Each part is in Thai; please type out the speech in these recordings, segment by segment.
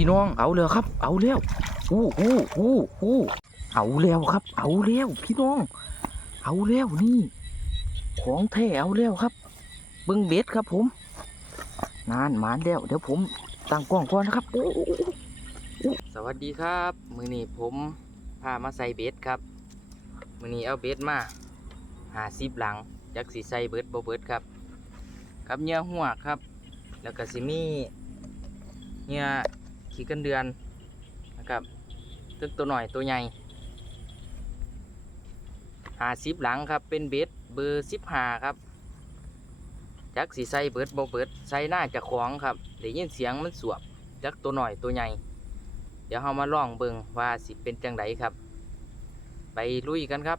พี่น้องเอาแล้วครับ เอาแล้วอู้อู้อู้อู้เอาแล้วครับ เอาแล้วพี่น้อง เอาแล้วนี่ ของแท้เอาแล้วครับ เบิ้งเบ็ดครับผม นานหมานแล้วเดี๋ยวผมตั้งกล้องก่อนนะครับสวัสดีครับ มือนี้ผมพามาใส่เบ็ดครับ มือนี้เอาเบ็ดมาหาซิบหลังจักสีใส่เบิดบ่เบิดครับกับเหยื่อหัวครับ แล้วก็สิมีเหยื่อ ขี้กันเดือนนะครับตึกตัวหน่อยตัวใหญ่หาซิบหลังครับเป็นเบ็ดเบอร์สิบหาครับจักสีใสเบิดบ่เบิดใสหน้าจะคล้องครับได้ยินเสียงมันสวบจักตัวหน่อยตัวใหญ่เดี๋ยวเรามาลองเบิงว่าสิเป็นจังไดครับ ไปลุยกันครับ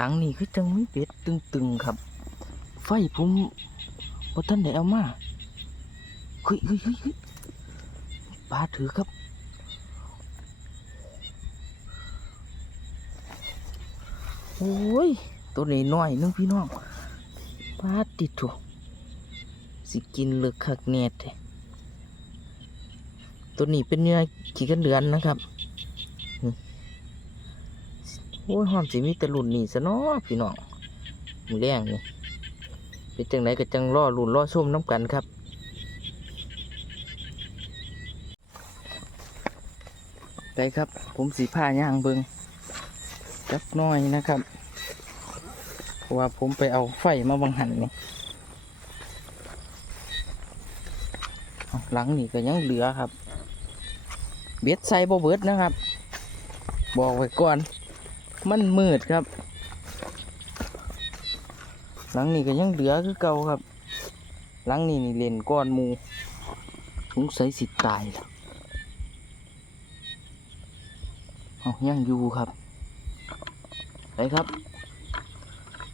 หลังนี้คือจังมีเป็ดตึงๆครับ ไฟผมบ่ทันได้เอามาเฮ้ยเฮ้ยเฮ้ยปลาถือครับโอ้ย ตัวนี้น้อยนึงพี่น้องปลาติดถูกสิกินเลือกคักแน่แท้ตัวนี้เป็นเนื้อขี้กันเดือนนะครับ โอ้ยหอมสิมีแต่รุ่นนี่ซะเนาะพี่น้องมือแรงนี่เป็นจังไหนก็จังรอรุ่นรอชมน้ำกันครับไปครับ ผมสีผ้าย่างเบิงจักน้อยนะครับเพราะว่าผมไปเอาไฟมาบังหันนี่หลังนี่ก็ยังเหลือครับ เบ็ดใส่บ่เบิดนะครับ บอกไว้ก่อน มันมืดครับ หลังนี้ก็ยังเหลือคือเก่าครับ หลังนี้นี่เล่นก้อนมูสงสัยสิตายแล้วเอายังอยู่ครับ ไปครับ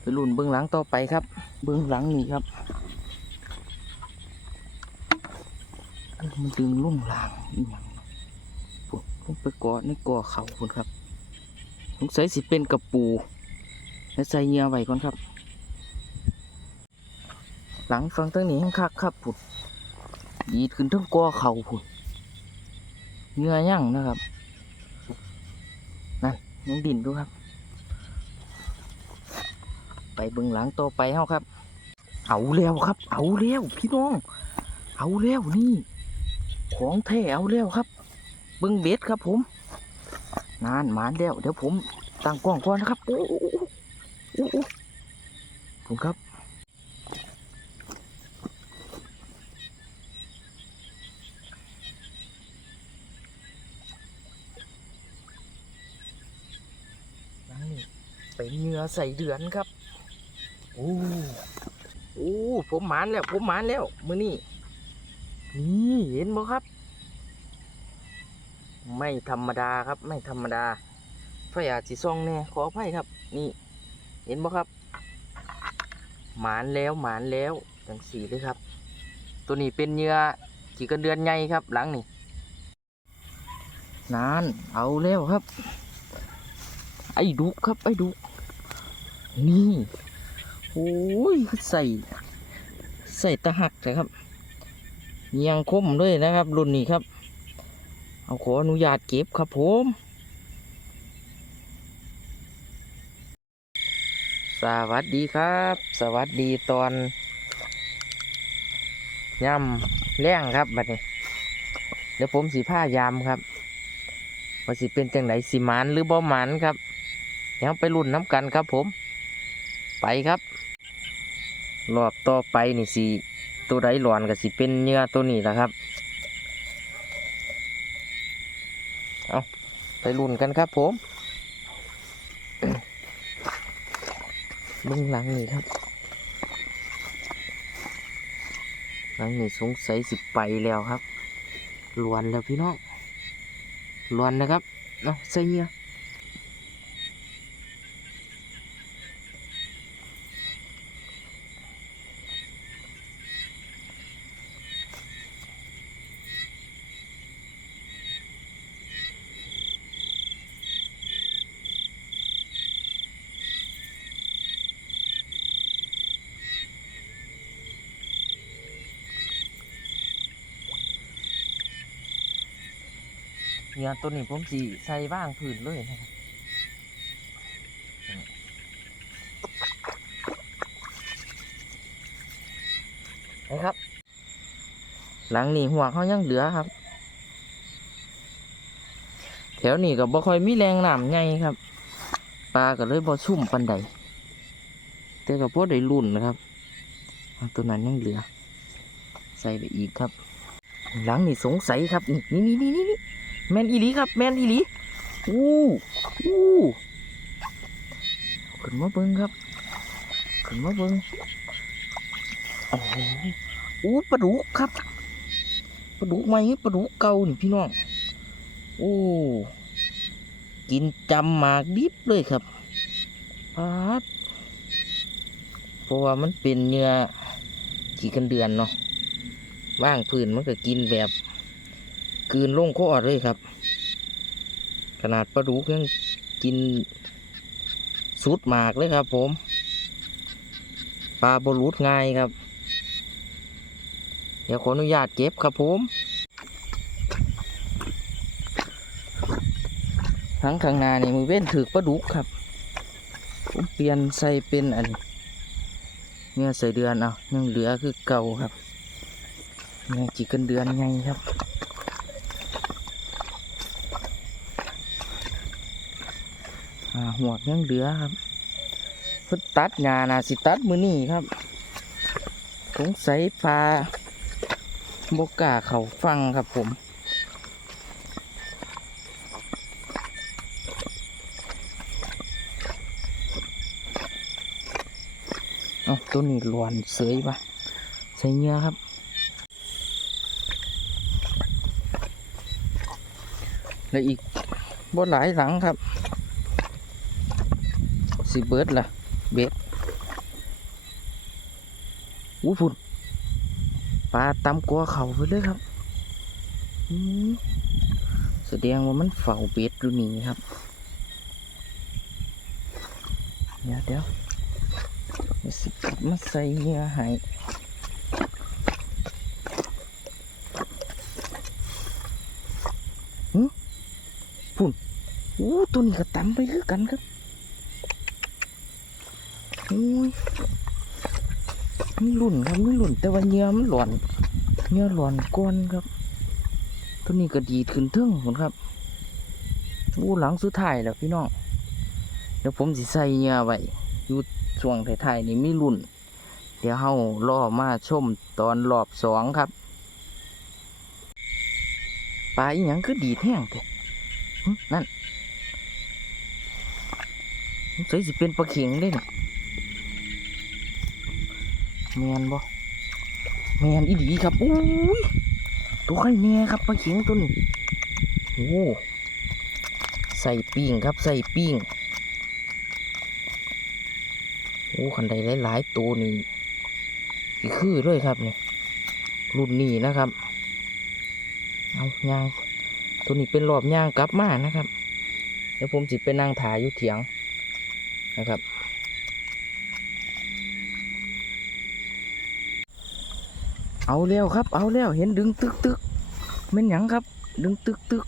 ไปลุ่นเบื้องหลังต่อไปครับ เบื้องหลังนี่ครับมันดึงลุ่งหลางอย่างปุ่นลงไปกาะในกอเขาคุณครับ งสัยสิเป็นกระปูแล้วใส่เงื่อไว้ก่อนครับ หลังฟังตั้งนี้ให้คักครับผุดดีดขึ้นทั้งกอเข่าผุดเงือย่างนะครับนั่นยังดินดูครับ ไปเบิ่งหลังต่อไปเฮาครับ เอาแล้วครับ เอาแล้วพี่น้อง เอาแล้วนี่ ของแท้เอาแล้วครับ เบิ่งเบ็ดครับผม นานหมานแล้ว เดี๋ยวผมตั้งกล้องก่อนนะครับโอ้โอ้โอ้โอ้ผมครับนั่นนี่เป็นเหงื่อใส่เดือนครับ โอ้โอ้ผมหมานแล้ว ผมหมานแล้ว มือนี่นี่เห็นบ่ครับ ไม่ธรรมดาครับ ไม่ธรรมดาไฟอาจสิซองแน่ขออภัยครับ นี่ เห็นบ่ครับ หมานแล้วหมานแล้วจังสีเลยครับ ตัวนี้เป็นเหยื่อขี่กันเดือนใหญ่ครับ หลังนี่นานเอาแล้วครับ ไอ้ดุกครับ ไอ้ดุกนี่โอ้ยใส่ ใส่ตะหักเลยครับเงียงคมเลยนะครับ รุ่นนี้ครับ เอาขออนุญาตเก็บครับผม สวัสดีครับ สวัสดีตอนย่ำแร่งครับบัดนี้ เดี๋ยวผมสีผ้ายามครับว่าสิเป็นจังไหนสิหมานหรือบ่หมานครับเดี๋ยวไปรุ่นน้ำกันครับผม ไปครับ รอบต่อไปนี่สิตัวใดหลอนก็สิเป็นเหยื่อตัวนี้แหละครับ เอา ไปรุ่นกันครับผมเบื้องหลังนี่ครับ หลังนี่สงสัยสิไปแล้วครับลวนแล้วพี่น้องลวนนะครับเนาะใส่เงื่ย เหงื่อตัวนี้ผมสีใส่บ้างผืนเลยนะครับนะครับ หลังนี่หัวเขายังเหลือครับ แถวนี้ก็บ่ค่อยมีแรงน้ำไงครับปลาก็เลยบ่ชุ่มปันใดแต่ก็พอได้รุ่นนะครับตัวนั้นยังเหลือ ใส่ไปอีกครับ หลังนี่สงสัยครับนี่นี่นี่นี่ แมนอีลีครับ แมนอีลีอู้อู้ขึ้นมาเบิ้งครับ ขึ้นมาเบิ้งโอ้โหอู้ปลาดุกครับปลาดุกไหมปลาดุกเก่านี่พี่น้องโอ้กินจำหมากดิบเลยครับปาดเพราะว่ามันเป็นเนื้อกี่กันเดือนเนาะว่างพื้นมันก็กินแบบ กืนลงโคอเลยครับ ขนาดปลาดุกยังกินสุดหมากเลยครับ ผม ปลาบรุดง่ายครับ เดี๋ยวขออนุญาตเก็บครับผมทั้งข้างหน้านี่มือเว้นถือปลาดุกครับ ผมเปลี่ยนใส่เป็นอันนี้เนี่ยใส่เดือนเอายังเหลือคือเก่าครับยังจีกันเดือนไงครับาหัวยังเหลือครับเพิ่นตัดงานาสิตัดมือนี่ครับสงสัยปลาบกล้าเขาฟังครับผมเอาตัวนี้หลวนเสยปะใส่เงี้ยครับแล้วอีกบ่หลายหลังครับ สิเบิดล่ะ เบ็ดอู้ฝุ่นปลาตำกัวเข่าไปเลยครับแสดงว่ามันเฝ้าเบ็ดอยู่นี่ครับ เดี๋ยวเดี๋ยวสิกลับมาใส่เหงื่อให้หึพุ่นอู้ตัวนี้ก็ตำไปคือกันครับ มีหลุ่นครับมีหลุ่น แต่ว่าเหงื่อมันหลอนเหงื่อหลอนก้อนครับ ตัวนี้ก็ดีขึ้นเทึ่งผมครับอู้หลังสุดท้ายแล้วพี่น้องเดี๋ยวผมสิใส่เหงื่อไว้อยู่ช่วงท้ายๆนี่มีรุ่น เดี๋ยวเฮาล่อมาชมตอนรอบสองครับปลาอีหยังคือดีแห้งเถอะนั่นสงสัยสิเป็นปลาเข็งเด้น แมนบ่แมนอีดีครับอุ้ยตัวไข่แน่ครับปลาเข็งตัวนี้โอ้ใส่ปิ้งครับใส่ปิ้งโอ้คันใดหลายๆตัวนี่คือด้วยครับนี่รุ่นนี้นะครับเอาย่างตัวนี้เป็นรอบย่างกลับมานะครับ เดี๋ยวผมสิไปนั่งถ่ายอยู่เถียงนะครับ เอาแล้วครับ เอาแล้วเห็นดึงตึกตึกเม่นหยังครับ ดึงตึกตึก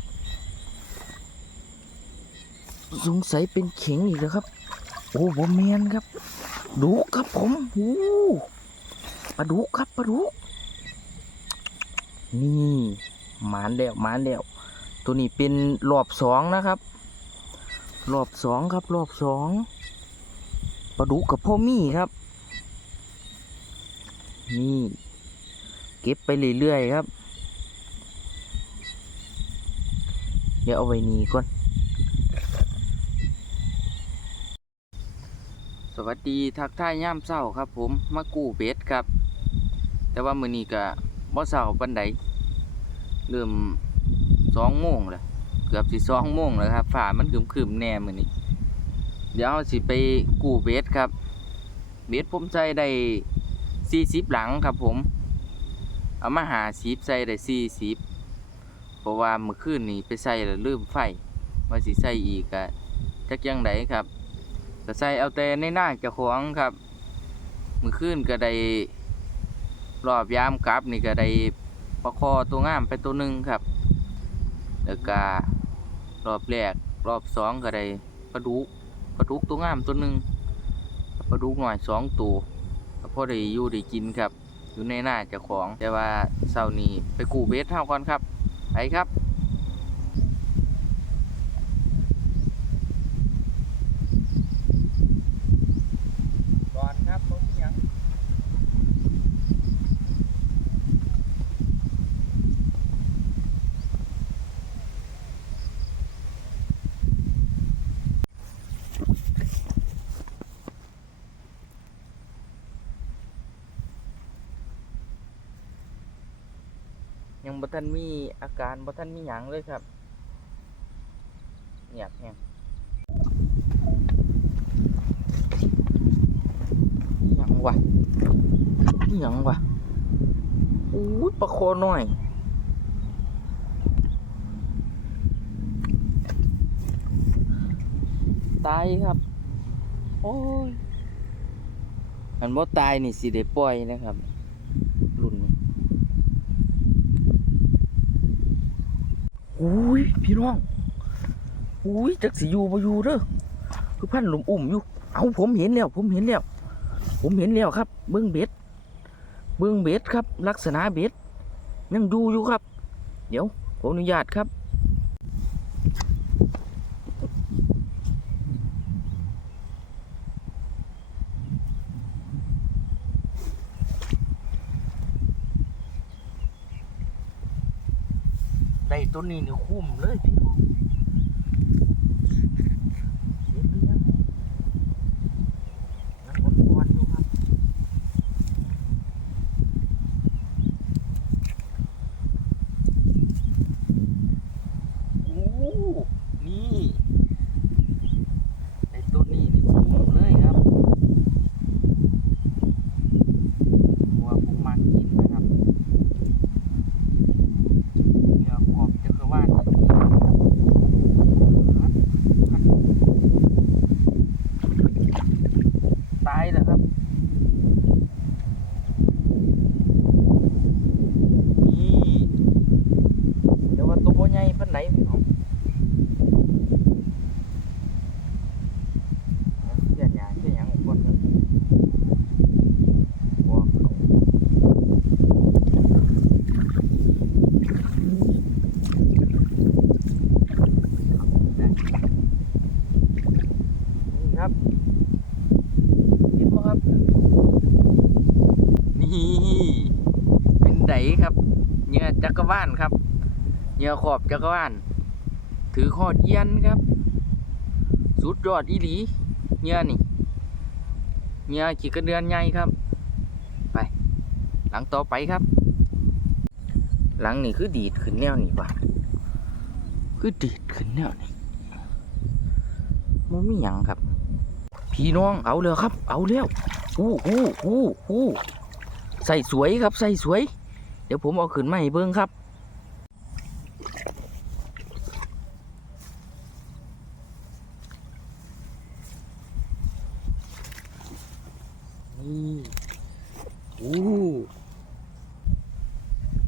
สงสัยเป็นเข็งอีกแล้วครับ โอ้บแมนครับดุกครับผมโอ้ปลาดุกครับปลาดุกนี่หมานแล้วหมานแล้วตัวนี้เป็นรอบสองนะครับ รอบสองครับ รอบสองปลาดุกกับพ่อมี่ครับ นี่ ก็บไปเรื่อยๆครับ เดี๋ยวเอาไว้นี่ก่อน สวัสดีทักทายย่ามเศร้าครับ ผมมากู้เบ็ดครับ แต่ว่ามือนี้ก็บ่เศร้าปานใดเริ่มสองโมงแล้วเกือบสิสองโมงแล้วครับฝ่ามันครึมๆแน่มือนี้ เดี๋ยวเราสิไปกู้เบ็ดครับ เบ็ดผมใส่ได้40หลังครับผม เอามาหา10ใส่ได้40เพราะว่าเมื่อคืนนี้ไปใส่แล้วลืมไฟว่าสิใส่อีกก็จักยังไดครับก็ใส่เอาแต่ในหน้าเจ้าของครับมือขึ้นก็ได้รอบยามกลับนี่ก็ได้ประคอตัวงามไปตัวหนึ่งครับแล้วก็รอบแรกรอบสองก็ได้ปลาดุกปลาดุกตัวงามตัวหนึ่งปลาดุกหน่อยสองตัวพอได้อยู่ได้กินครับ อยู่ในหน้าเจ้าของ แต่ว่าเช้านี้ไปกู้เบสเท่าก่อนครับไปครับ ก่อนครับผมยังยัง บ่ทันมีอาการบ่ทันมีหยังเลยครับเงียบแฮงหยังวะหยังวะอู้ยปลาโคน้อยตายครับ โอ้ยอันบ่ตายนี่สิได้ปล่อยนะครับ รุ่นนี้ อุ้ยพี่น้องอุ้ยจักสิอยู่บ่อยู่เด้อคือพันหลุมอุ่มอยู่ เอาผมเห็นแล้ว ผมเห็นแล้ว ผมเห็นแล้วครับ เบื้องเบ็ด เบื้องเบ็ดครับ ลักษณะเบ็ดยังดูอยู่ครับ เดี๋ยวผมอนุญาตครับ ตัวนี้นี่คุ้มเลยพี่น้องเห็นหรือยังนั่งอ่อนๆอยู่ครับ โอ้ นี่ไอ้ตัวนี้นี่คุ้มเลยครับหัวผมมากินนะครับเนื้อขอบจักรวาลจริง นี่เป็นไดครับเหยื่อจั กรวาลครับ เหยื่อขอบจักรวาลถือขอดเอียนครับ สุดยอดอีหลีเหยื่อนี่เหยื่อขีดกระเดือนใหญ่ครับ ไป หลังต่อไปครับ หลังนี่คือดีดขึ้นแนวนี่ว่ะคือดีดขึ้นแนวนี่มันไม่หยังครับ พี่น้องเอาเลยครับ เอาแล้วอู้อู้อู้อู้ใส่สวยครับ ใส่สวย เดี๋ยวผมเอาขึ้นมาให้เบิ้งครับ นี่อู้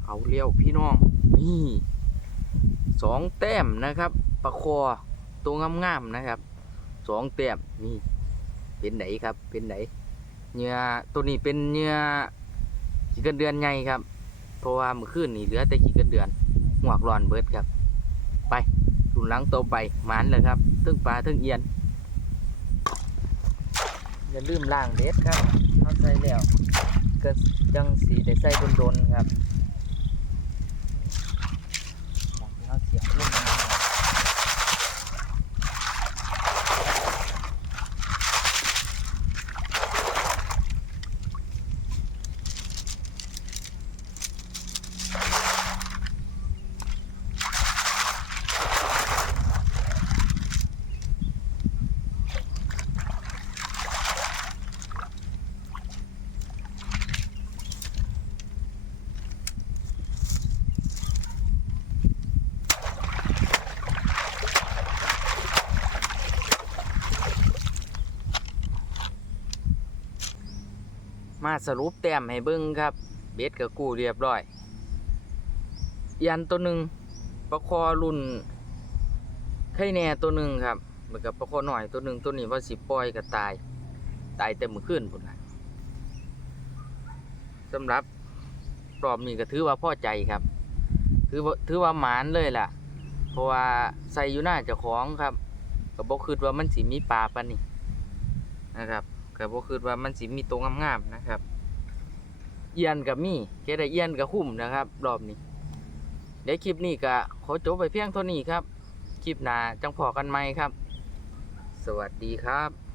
เอาเลี้ยวพี่น้อง นี่สองแต้มนะครับปลาคอตัวงามๆนะครับสองแต้มนี่เป็นไหนครับเป็นไหนเหยื่อตัวนี้เป็นเหยื่อกันเดือนใหญ่ครับ เพราะว่าเมื่อคืนนี่เหลือแต่ขี้กันเดือนหวกรอนเบิดครับ ไปรุนล้างโตไปหมานเลยครับทึ่งปลาทึ่งเอียน อย่าลืมล่างเด็ดครับเอาใส่แล้วก็จังสีได้ใส่โดนๆครับเอาเสียงลงมามา สรุปแต้มให้เบิ้งครับ เบ็ดกับกูเรียบร้อย ยันตัวหนึ่งปลาคอรุ่นไข่แน่ตัวหนึ่งครับเหมือนกับปลาคอหน่อยตัวหนึ่งตัวนี้ว่าสิปล่อยก็ตาย ตายแต่มือขึ้นพุ่นนะสำหรับรอบนี้ก็ถือว่าพ่อใจครับ ถือว่าถือว่าหมานเลยล่ะ เพราะว่าใส่อยู่หน้าเจ้าของครับก็บอกคิดว่ามันสิมีปลาปานนี่นะครับก็บอกคิดว่ามันสิมีตัวงามๆนะครับ อียนกับมีแค่ได้เอียนกับคุ้มนะครับ รอบนี้ เดี๋ยวคลิปนี้ก็ขอจบไปเพียงเท่านี้ครับ คลิปหน้าจังพอกันไหมครับ สวัสดีครับ